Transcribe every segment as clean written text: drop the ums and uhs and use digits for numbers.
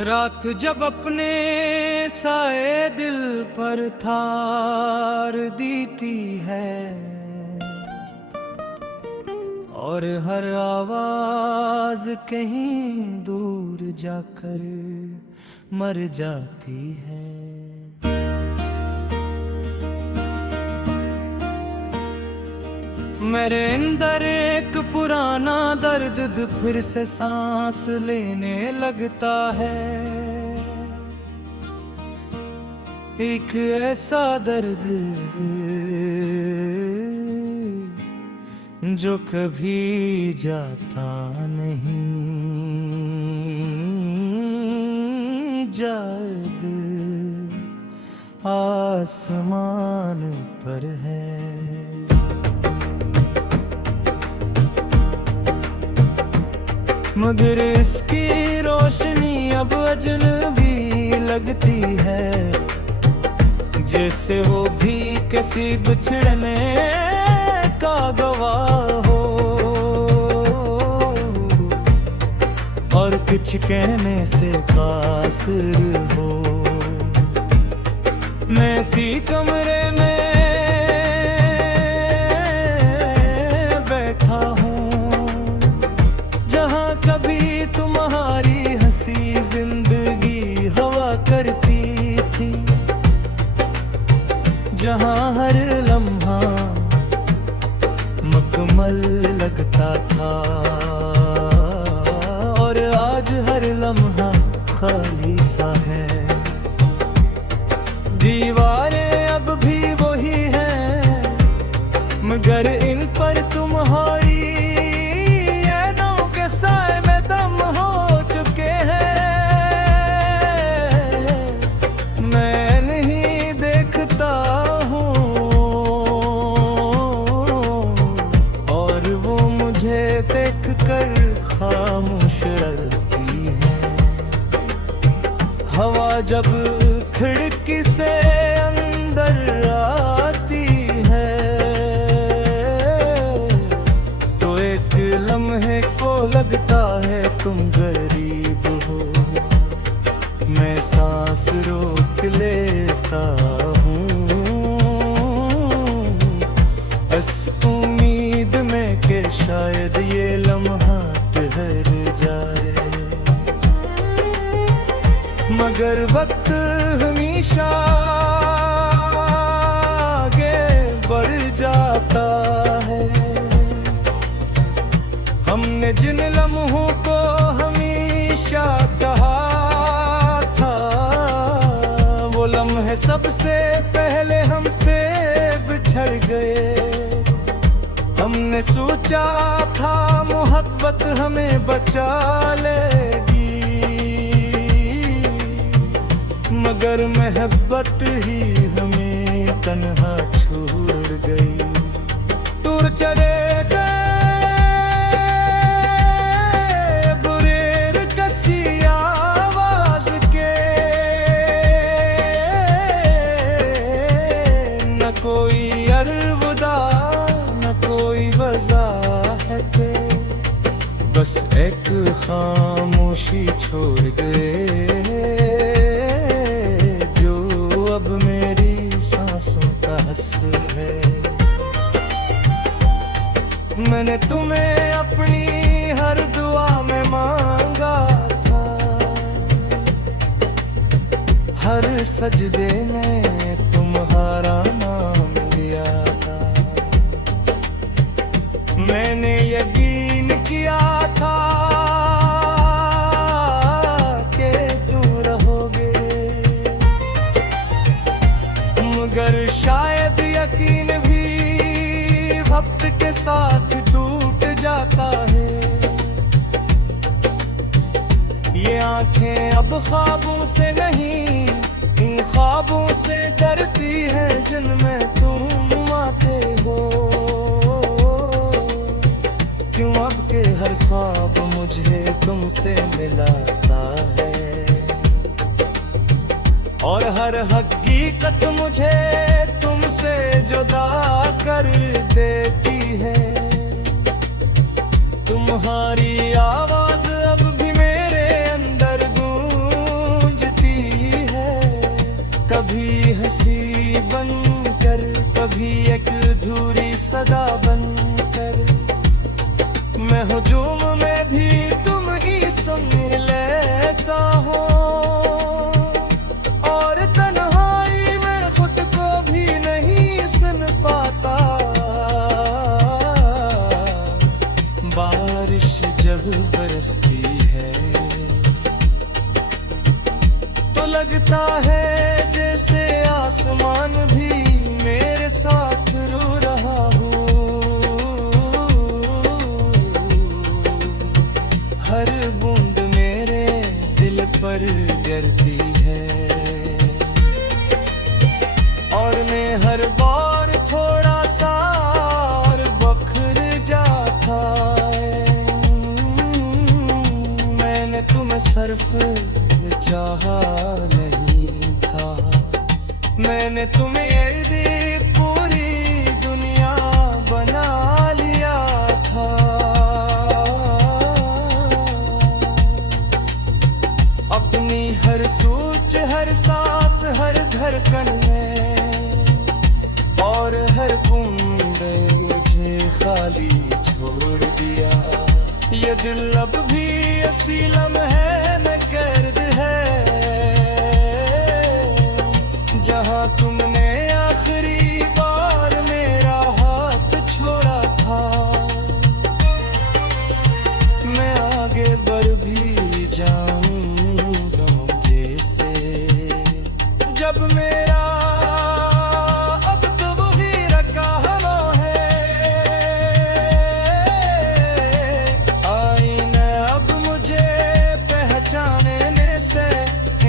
रात जब अपने साए दिल पर थार देती है और हर आवाज कहीं दूर जाकर मर जाती है। मेरे अंदर एक पुराना दर्द फिर से सांस लेने लगता है। एक ऐसा दर्द जो कभी जाता नहीं, जाद आसमान पर है। मगर इसकी रोशनी अब अजनबी लगती है, जैसे वो भी किसी बिछड़ने का गवाह हो और कुछ कहने से कासिर हो। मैं इसी कमरे में बैठा हूँ जहाँ कभी तुम्हारी हंसी जिंदगी हवा करती थी, जहाँ हर लम्हा मकमल लगता था और आज हर लम्हा खाली सा है। दीवारें अब भी वही हैं, मगर इन पर तुम्हारी यादों के साए में दम हो चुके हैं। मैं नहीं देखता हूँ और वो मुझे देख कर खामोश रहती है। हवा जब खिड़की से अंदर आती है तो एक लम्हे को लगता है तुम गरीब हो। मैं सांस रोक लेता हूँ इस उम्मीद में कि शायद ये लम्हा ठहर जाए, मगर वक्त हमेशा आगे बढ़ जाता है। हमने जिन लम्हों को हमेशा कहा था, वो लम्हे सबसे पहले हमसे बिछड़ गए। हमने सोचा था मोहब्बत हमें बचा लेगी, मगर मोहब्बत ही हमें तन्हा छोड़ गई। दूर चले गए बुरेर कसी आवाज के, न कोई अलविदा न कोई वजाहत, बस एक खामोशी छोड़ गए अब मेरी सांसों का हस्र है। मैंने तुम्हें अपनी हर दुआ में मांगा था, हर सजदे में तुम्हारा नाम लिया था। मैंने यकीन किया था मगर शायद यकीन भी वक्त के साथ टूट जाता है। ये आंखें अब ख्वाबों से नहीं, इन ख्वाबों से डरती हैं जिनमें तुम आते हो। क्यों अब के हर ख्वाब मुझे तुमसे मिलाता है और हर हकीकत मुझे तुमसे जुदा कर देती है। तुम्हारी आवाज अब भी मेरे अंदर गूंजती भी एक अधूरी सदा बनकर, मैं हुजूम में भी तुम ही सुन लेता हूँ, और तन्हाई में खुद को भी नहीं सुन पाता। बारिश जब बरसती है तो लगता है जैसे आसमान भी मेरे साथ रो रहा हो। हर बूंद मेरे दिल पर गिरती है, और मैं हर बार थोड़ा सा और बखर जाता है। मैंने तुम्हें सिर्फ चाहा नहीं था, मैंने तुम्हें ये पूरी दुनिया बना लिया था। अपनी हर सोच, हर सांस, हर धड़कन में और हर बूंद मुझे खाली छोड़ दिया। ये दिल अब भी असीलम है न गर्द है, जहाँ तुमने आखिरी बार मेरा हाथ छोड़ा था। मैं आगे बढ़ भी जाऊंगा जैसे, जब मेरा अब तो वही रखा है। आईना अब मुझे पहचानने से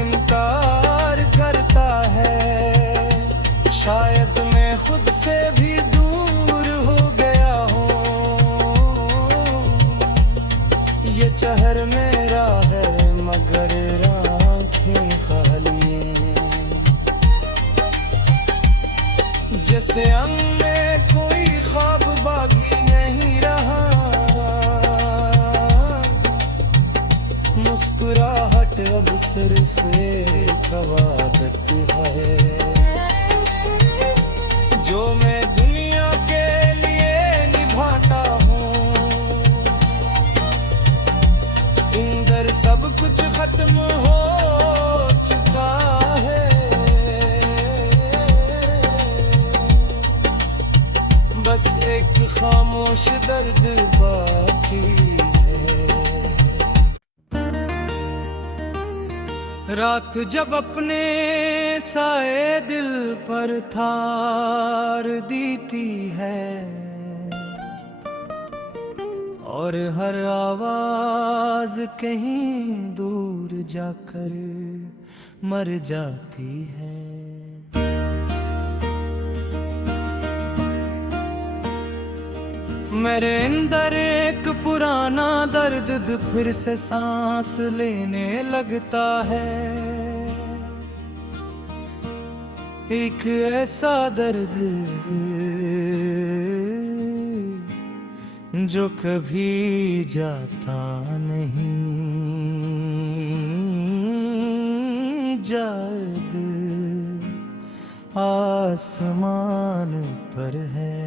इनकार करता है। शायद मैं खुद से भी दूर हो गया हूँ, ये शहर मेरा है मगर आँखें खाली, जैसे अंग में कोई ख्वाब बाकी नहीं रहा। मुस्कुराहट अब सिर्फ एक आदत है, जो मैं दुनिया के लिए निभाता हूँ। इंदर सब कुछ खत्म हो चुका है, बस एक खामोश दर्द बाकी है। रात जब अपने साए दिल पर थार देती है, और हर आवाज कहीं दूर जाकर मर जाती है। मेरे अंदर एक पुराना दर्द फिर से सांस लेने लगता है। एक ऐसा दर्द जो कभी जाता नहीं, जाद आसमान पर है।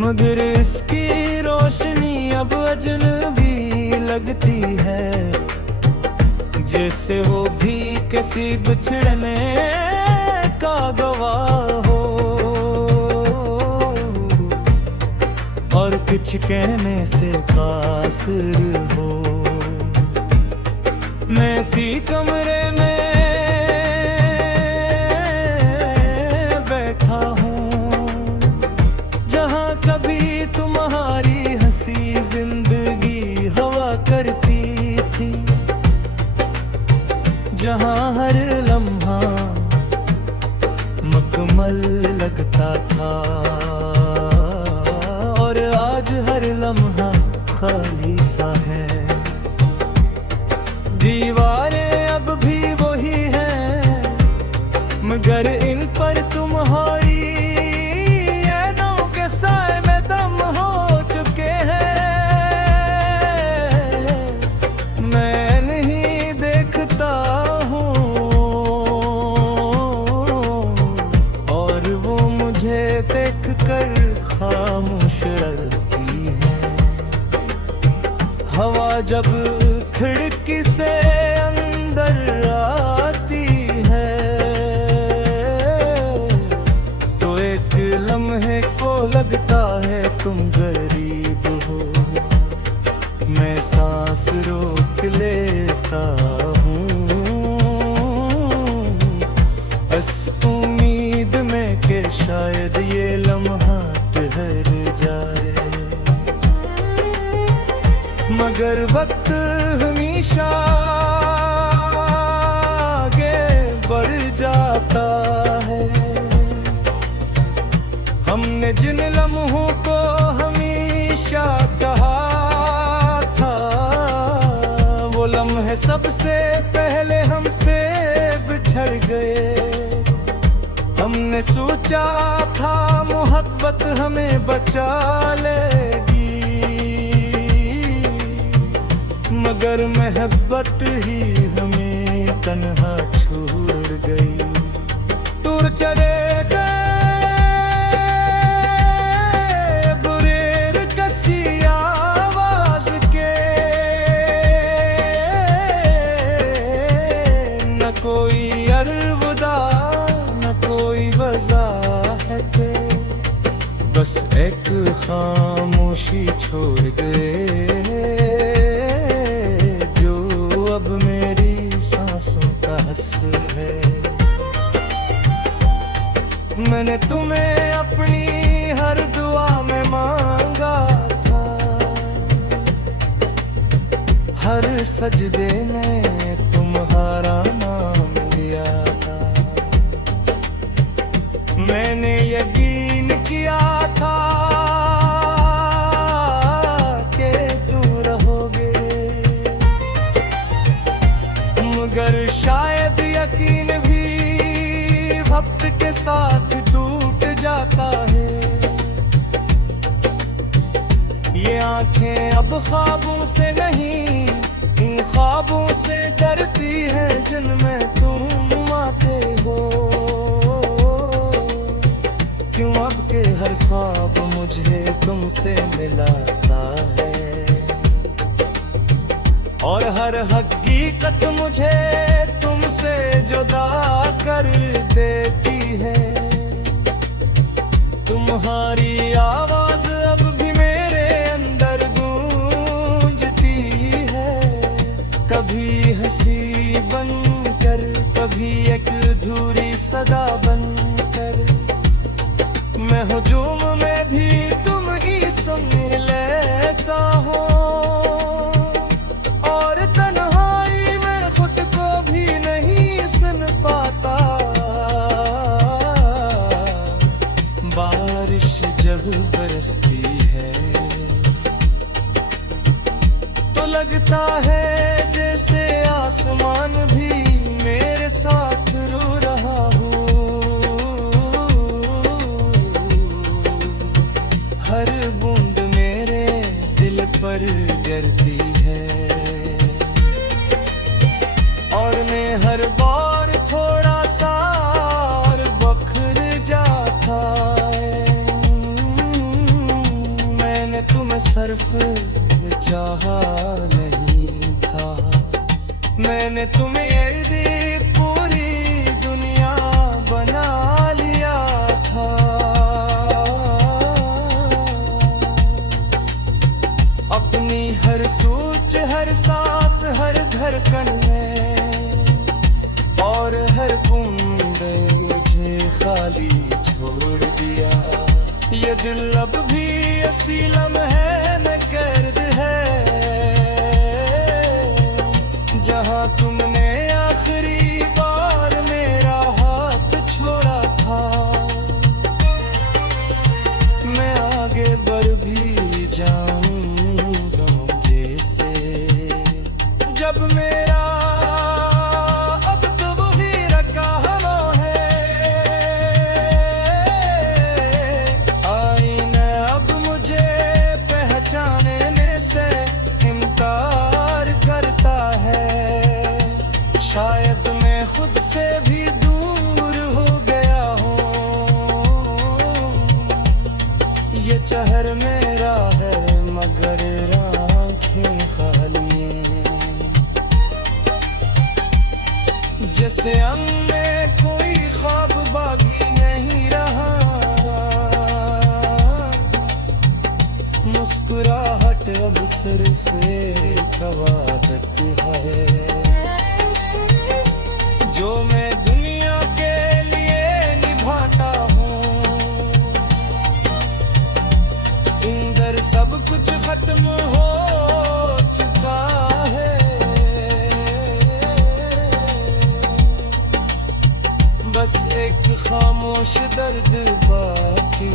मगर इसकी रोशनी अब अजनबी लगती है, जैसे वो भी किसी बिछड़ने का गवाह हो, और कुछ कहने से कासिर हो। मैं इसी कमरे में बैठा हूँ, जहाँ कभी तुम्हारी हंसी जिंदगी हवा करती थी, जहाँ हर लम्हा मकमल लगता था, और आज हर लम्हा खाली सा है। दीवारें अब भी वही हैं, मगर इन पर तुम्हारी यादों के साए में दम हो चुके हैं। मैं नहीं देखता हूँ खामोश रहती है। हवा जब खिड़की से अंदर आती है तो एक लम्हे को लगता है तुम गरीब हो। मैं सांस रोक लेता हूँ बस उम्मीद में कि शायद ये लम्हा ठहर जाए। मगर वक्त हमेशा आगे बढ़ जाता है। हमने जिन लम्हों को हमेशा कहा था वो लम्हे सबसे पहले हमसे बिछड़ गए। हमने सोचा था मोहब्बत हमें बचा लेगी मगर मोहब्बत ही हमें तन्हा छोड़ गई। दूर चले गए बुरेर कसी आवाज के, न कोई अलविदा न कोई वजाहत, बस एक खामोशी छोड़ गए अब मेरी सांसों का हश्र है। मैंने तुम्हें अपनी हर दुआ में मांगा था, हर सजदे में तुम्हारा नाम लिया था। मैंने यकीन किया था मगर शायद यकीन भी वक्त के साथ टूट जाता है। ये आंखें अब ख्वाबों से नहीं इन ख्वाबों से डरती हैं जिनमें तुम आते हो। क्यों अब के हर ख्वाब मुझे तुमसे मिलाता है और हर हकीकत मुझे तुमसे जुदा कर देती है। तुम्हारी आवाज अब भी मेरे अंदर गूंजती है, कभी हंसी बनकर कभी एक अधूरी सदा बनकर। मैं हुजूम में भी तुम ही सुन लेता हूँ और तन्हाई में खुद को भी नहीं सुन पाता। बारिश जब बरसती है तो लगता है जैसे आसमान भी मेरे साथ रो रहा हो। हर बूंद मेरे दिल पर गिरती है और मैं हर बार थोड़ा सा और बखर जाता है। मैंने तुम्हें सिर्फ चाहा नहीं था, मैंने तुम्हें ये पूरी दुनिया बना लिया था। अपनी हर सोच हर सांस हर धड़कन में और हर बूंद मुझे खाली छोड़ दिया। ये दिल अब भी असीलम है न गर्द है जहाँ तुमने आखिरी बार मेरा हाथ छोड़ा था। मैं आगे बढ़ भी जाऊंगा जैसे जब मेरा अब तो वही रखा है। आईना अब मुझे ये शहर मेरा है मगर आँखें खाली, जैसे अंग में कोई ख्वाब बाकी नहीं रहा, मुस्कुराहट अब सिर्फ एक आदत है, जो मैं दुनिया के लिए निभाता हूँ। इंदर सब कुछ खत्म हो चुका है, बस एक खामोश दर्द बाकी